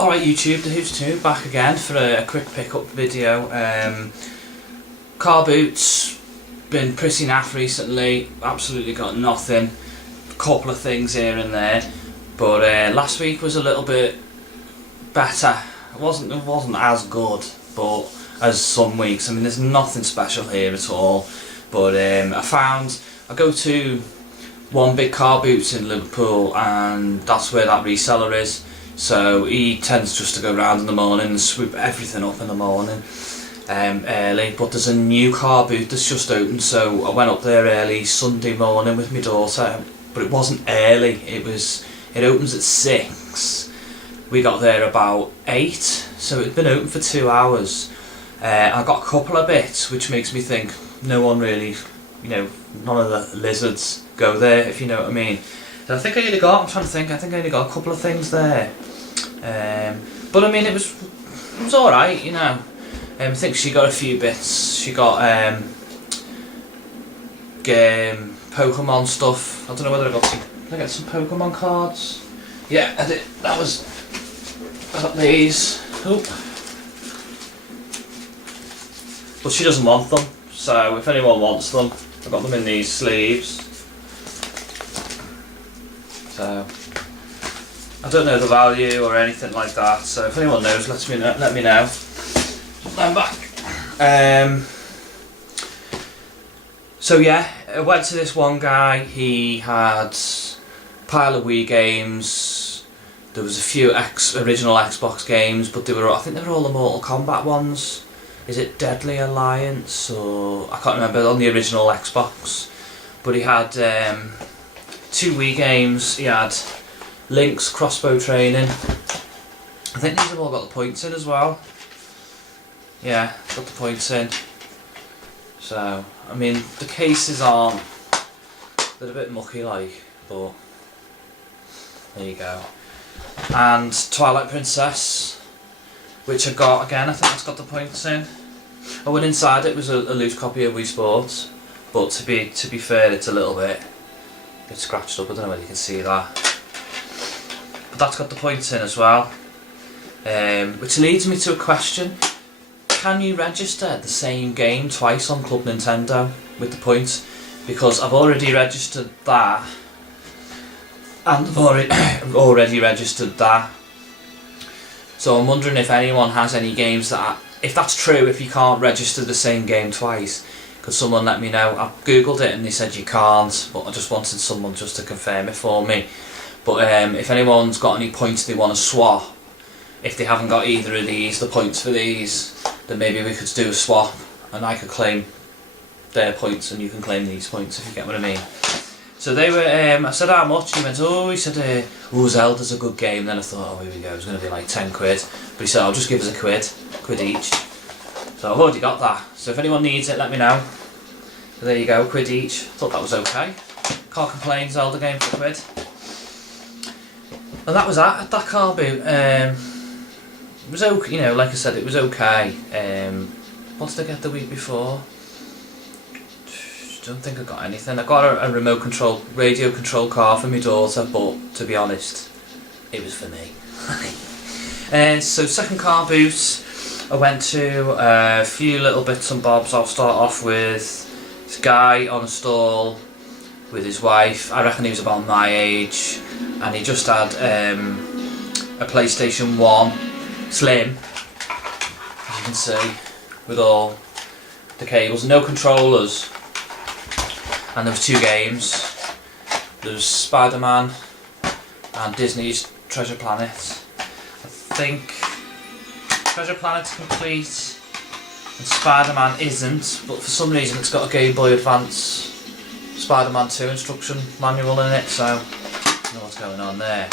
Alright YouTube, the Who's 2 back again for a quick pickup video. Car boots, been pretty naff recently, absolutely got nothing, a couple of things here and there, but last week was a little bit better. It wasn't as good, but as some weeks. I mean, there's nothing special here at all, but I go to One Big Car Boots in Liverpool, and that's where that reseller is. So he tends just to go round in the morning and swoop everything up in the morning early. But there's a new car boot that's just opened, so I went up there early Sunday morning with my daughter. But it wasn't early. It opens at 6. We got there about 8, so it'd been open for 2 hours. I got a couple of bits, which makes me think no one really, none of the lizards go there, if you know what I mean. So I think I only got a couple of things there. But I mean, it was alright, I think she got a few bits. She got Pokemon stuff. I don't know whether did I get some Pokemon cards? Yeah, I did. I got these. Oh. But she doesn't want them, so if anyone wants them, I got them in these sleeves. So I don't know the value or anything like that, so if anyone knows, let me know. I'm back. So yeah, I went to this one guy. He had a pile of Wii games. There was a few original Xbox games, but I think they were all the Mortal Kombat ones. Is it Deadly Alliance, or I can't remember, on the original Xbox. But he had 2 Wii games. He had Link's crossbow training. I think these have all got the points in as well. Yeah, got the points in. So, I mean, the cases aren't, they're a bit mucky like, but there you go. And Twilight Princess, which I got again, I think that's got the points in. I went inside, it was a loose copy of Wii Sports, but to be fair, it's a little bit scratched up. I don't know whether you can see that, but that's got the points in as well. Which leads me to a question: can you register the same game twice on Club Nintendo with the points? Because I've already registered that, and I've already registered that. So I'm wondering if anyone has any games that, if that's true, if you can't register the same game twice, could someone let me know? I googled it and they said you can't, but I just wanted someone just to confirm it for me. But if anyone's got any points they want to swap, if they haven't got either of these, the points for these, then maybe we could do a swap and I could claim their points and you can claim these points, if you get what I mean. So they were, I said how much, he went, he said, Zelda's a good game. Then I thought, here we go, it's going to be like 10 quid. But he said, I'll just give us a quid each. So I've already got that. So if anyone needs it, let me know. So there you go, quid each. Thought that was okay. Can't complain, Zelda game for a quid. And that was that at that car boot. It was okay, like I said, it was okay. What did I get the week before? Don't think I got anything. I got a radio control car for my daughter, but to be honest, it was for me. So second car boot, I went to a few little bits and bobs. I'll start off with this guy on a stall with his wife. I reckon he was about my age, and he just had a PlayStation 1 Slim, as you can see, with all the cables, no controllers. And there was 2 games. There was Spider-Man and Disney's Treasure Planet. I think Treasure Planet's complete and Spider-Man isn't, but for some reason it's got a Game Boy Advance Spider-Man 2 instruction manual in it, so I don't know what's going on there.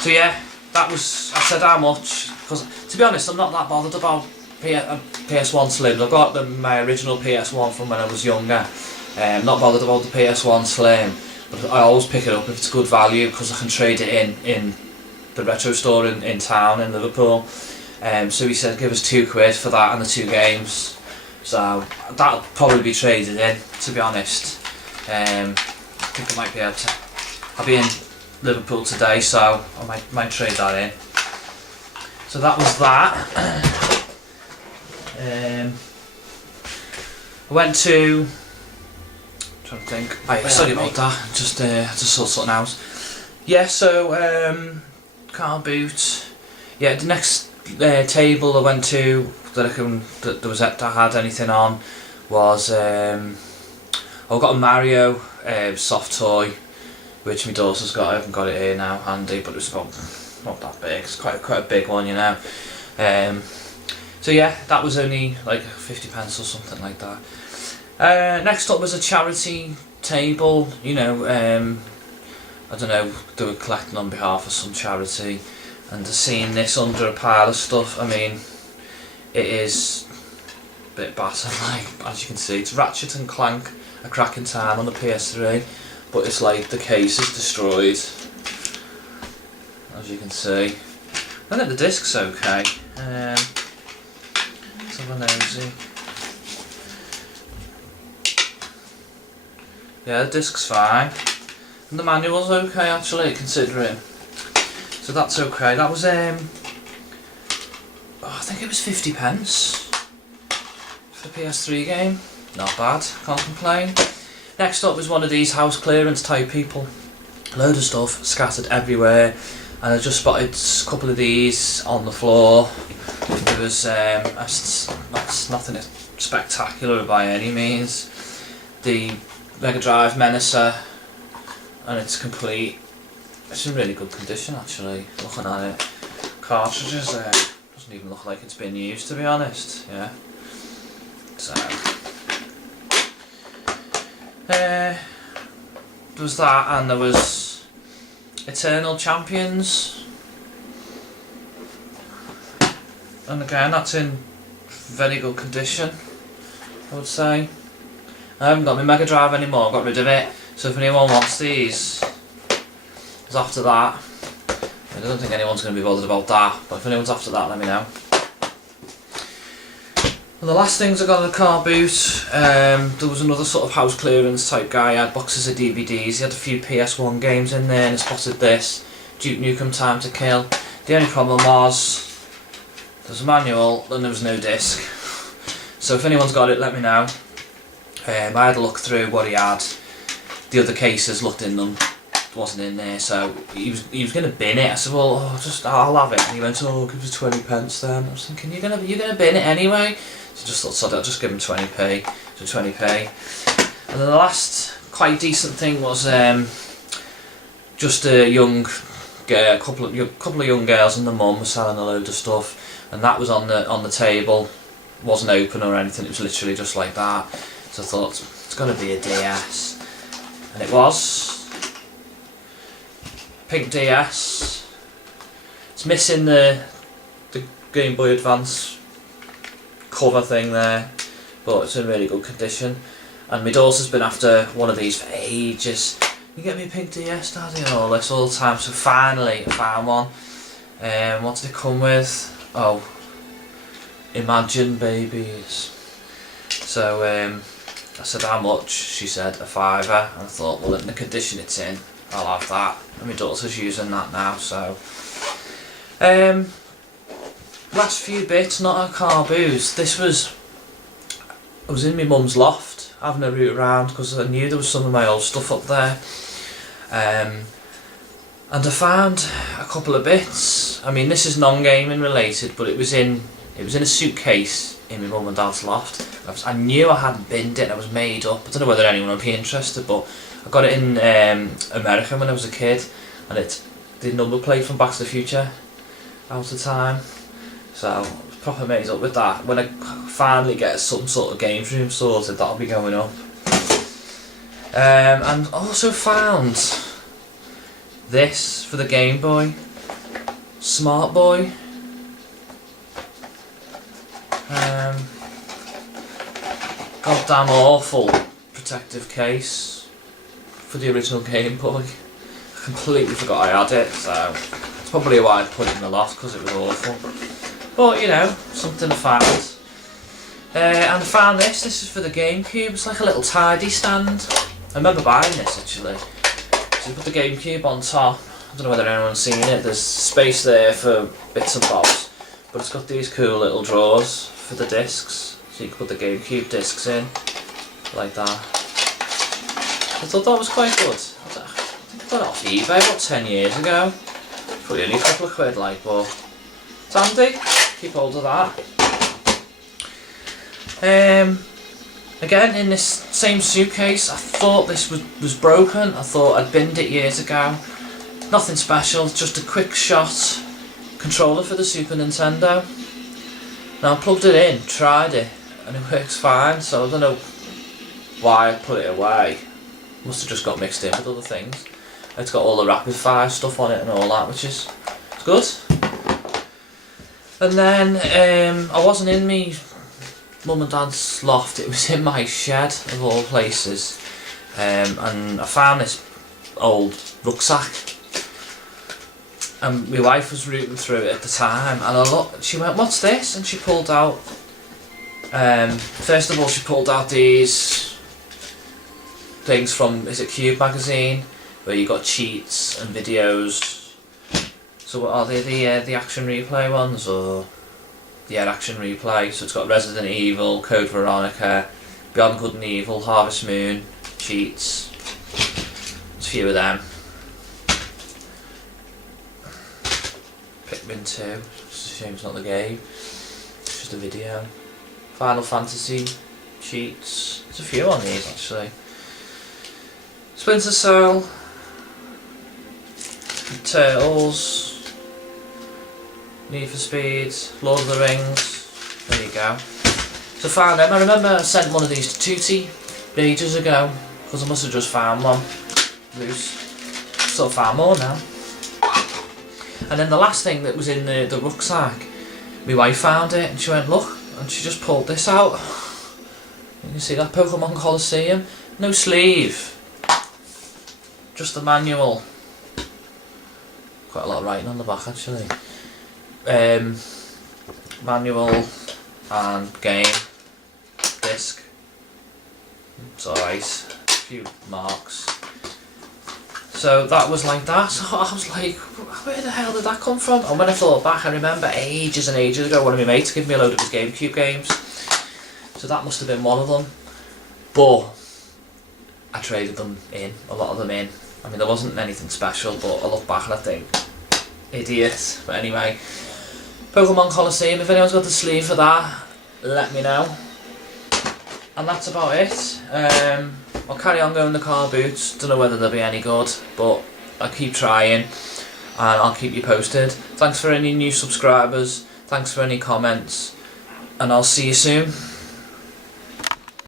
So yeah, that was, I said how much, because to be honest I'm not that bothered about PS1 Slims. I've got my original PS1 from when I was younger. I'm not bothered about the PS1 Slim, but I always pick it up if it's good value, because I can trade it in the retro store in town in Liverpool. So he said give us 2 quid for that and the 2 games. So that'll probably be traded in, to be honest. I think I might be able to. I'll be in Liverpool today, so I might trade that in. So that was that. I went to. I'm trying to think. Oh, sorry about that. Just sort something out. Yeah. So carboot. Yeah. The next table I went to that had anything on was I got a Mario soft toy, which my daughter's got. I haven't got it here now handy, but it's about not that big. It's quite a big one, you know. So yeah, that was only like 50 pence or something like that. Next up was a charity table. You know, I don't know, they were collecting on behalf of some charity, and seeing this under a pile of stuff. I mean, it is a bit battered, like, as you can see. It's Ratchet and Clank: A Crack in Time on the PS3, but it's like the case is destroyed, as you can see. I think the disc's okay. Let's have a nosy. Yeah, the disc's fine. And the manual's okay actually, considering. So that's okay. That was I think it was 50 pence for the PS3 game. Not bad, can't complain. Next up was one of these house clearance type people. Load of stuff scattered everywhere, and I just spotted a couple of these on the floor. There was that's nothing spectacular by any means. The Mega Drive Menacer, and it's complete. It's in really good condition actually, looking at it. Cartridges there, doesn't even look like it's been used, to be honest, yeah. So there was that, and there was Eternal Champions, and again that's in very good condition, I would say. I haven't got my Mega Drive anymore, I got rid of it, so if anyone wants these, it's after that. I don't think anyone's going to be bothered about that, but if anyone's after that, let me know. Well, the last things I got in the car boot, there was another sort of house clearance type guy. He had boxes of DVDs, he had a few PS1 games in there, and I spotted this, Duke Nukem Time to Kill. The only problem was, there's a manual and there was no disc. So if anyone's got it, let me know. I had a look through what he had. The other cases looked in them, wasn't in there, so he was going to bin it. I said, well, I'll have it. And he went, oh, give us 20 pence then. I was thinking, you're gonna bin it anyway. So I just thought, so I'll just give him 20p. So 20p. And then the last quite decent thing was just a couple of young girls and the mum were selling a load of stuff, and that was on the table. Wasn't open or anything. It was literally just like that. So I thought, it's got to be a DS. And it was. Pink DS. It's missing the Game Boy Advance cover thing there, but it's in really good condition. And my daughter's been after one of these for ages. You get me a pink DS, Daddy, and all this all the time. So finally I found one. What did it come with? Oh, Imagine Babies. So I said, how much? She said a £5, and I thought, well, in the condition it's in, I'll have that. And my daughter's using that now, so. Last few bits, not a car booze. I was in my mum's loft, having a route around, because I knew there was some of my old stuff up there. And I found a couple of bits. I mean, this is non-gaming related, but it was in a suitcase in my mum and dad's loft. I knew I hadn't binned it, I was made up. I don't know whether anyone would be interested, but I got it in America when I was a kid, and it's the number plate from Back to the Future out of time. So I was proper made up with that. When I finally get some sort of games room sorted, that'll be going up. And also found this for the Game Boy, Smart Boy. Goddamn awful protective case for the original Game Boy. I completely forgot I had it, so it's probably why I put it in the loft, because it was awful. But you know, something I found. And I found this is for the GameCube. It's like a little tidy stand. I remember buying this actually. So you put the GameCube on top. I don't know whether anyone's seen it. There's space there for bits and bobs, but it's got these cool little drawers for the discs, so you can put the GameCube discs in like that. I thought that was quite good. I think I got it off eBay about 10 years ago. Probably only a couple of quid, like, but it's handy. Keep hold of that. Again, in this same suitcase, I thought this was broken. I thought I'd binned it years ago. Nothing special, just a quick shot controller for the Super Nintendo. Now I plugged it in, tried it, and it works fine, so I don't know why I put it away. Must have just got mixed in with other things. It's got all the rapid fire stuff on it and all that, which is good. And then I wasn't in me mum and dad's loft, it was in my shed of all places, and I found this old rucksack, and my wife was rooting through it at the time, and I looked, she went, "What's this?" And she pulled out, first of all she pulled out these things from, is it Cube magazine, where you got cheats and videos. So what are they, the action replay ones, or? Yeah, action replay. So it's got Resident Evil, Code Veronica, Beyond Good and Evil, Harvest Moon, cheats. There's a few of them. Pikmin 2. It's a shame it's not the game. It's just a video. Final Fantasy cheats. There's a few on these actually. Splinter Cell, Turtles, Need for Speed, Lord of the Rings, there you go. So I found them. I remember I sent one of these to Tootie ages ago, because I must have just found one loose. Still found more now. And then the last thing that was in the rucksack, my wife found it and she went, "Look," and she just pulled this out. You can see that, Pokemon Coliseum. No sleeve, just the manual. Quite a lot of writing on the back actually. Manual and game disc. It's alright. A few marks. So that was like that. So I was like, where the hell did that come from? And when I thought back, I remember ages and ages ago one of my mates gave me a load of his GameCube games. So that must have been one of them. But I traded them in, a lot of them in. I mean, there wasn't anything special, but I look back and I think, idiot. But anyway, Pokemon Coliseum, if anyone's got the sleeve for that, let me know. And that's about it. I'll carry on going the car boots. Don't know whether they'll be any good, but I'll keep trying and I'll keep you posted. Thanks for any new subscribers, thanks for any comments, and I'll see you soon.